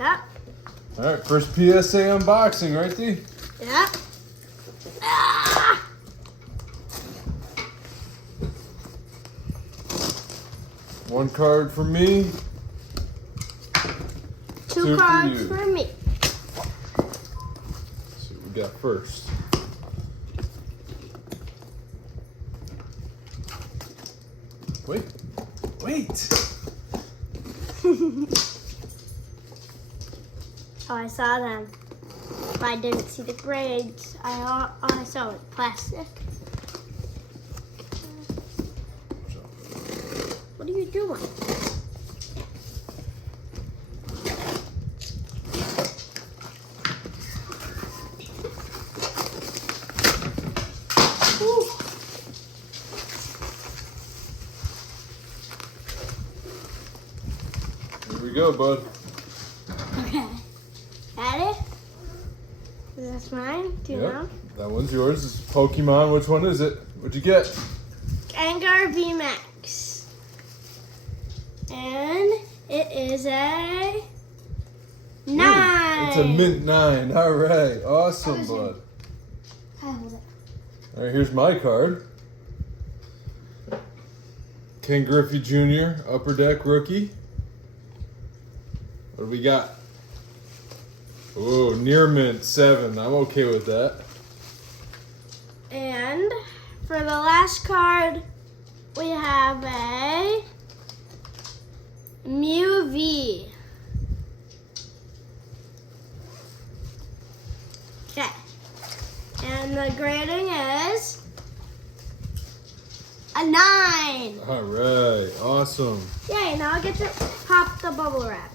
Yep. All right, first PSA unboxing, right, Dee? Yep. Ah! One card for me. Two cards you. for me. Let's see what we got first. Wait. Oh, I saw them. But I didn't see the grades. I saw it plastic. What are you doing? Ooh. Here we go, bud. Okay. Got it? Is this mine? Do you know? That one's yours. This is Pokemon. Which one is it? What'd you get? Gengar VMAX. And it is a 9. It's a mint 9. All right. Awesome, bud. Hold it. All right, here's my card. Ken Griffey Jr., Upper Deck rookie. What do we got? Oh, near mint 7. I'm okay with that. And for the last card, we have a Mew V. Okay. And the grading is a 9. All right. Awesome. Yay, now I get to pop the bubble wrap.